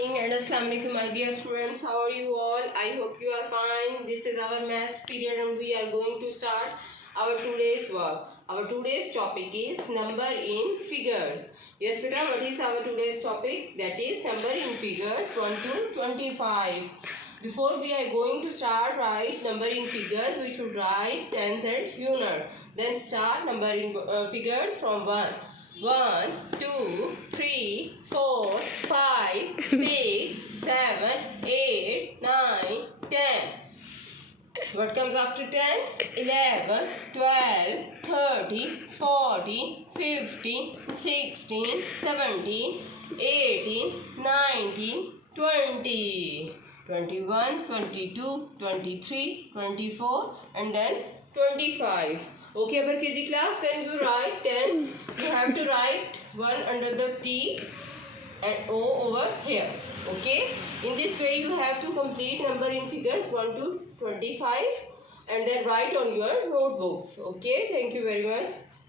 And Assalamu alaikum, my dear students. How are you all? I hope you are fine. This is our maths period and we are going to start our today's work. Our today's topic is number in figures. Yes, beta, what is our today's topic? That is number in figures 1 to 25. Before we are going to start write number in figures, we should write tens and unit. Then start number in figures from 1. 1, 2, 3, 4, 5, 6, 7, 8, 9, 10. What comes after 10? 11, 12, 13, 14, 15, 16, 17, 18, 19, 20, 21, 22, 23, 24 and then 25. Okay, upper KG class, when you write 10, you have to write 1 under the T and O over here. Okay, in this way you have to complete number in figures 1 to 25 and then write on your notebooks. Okay, thank you very much.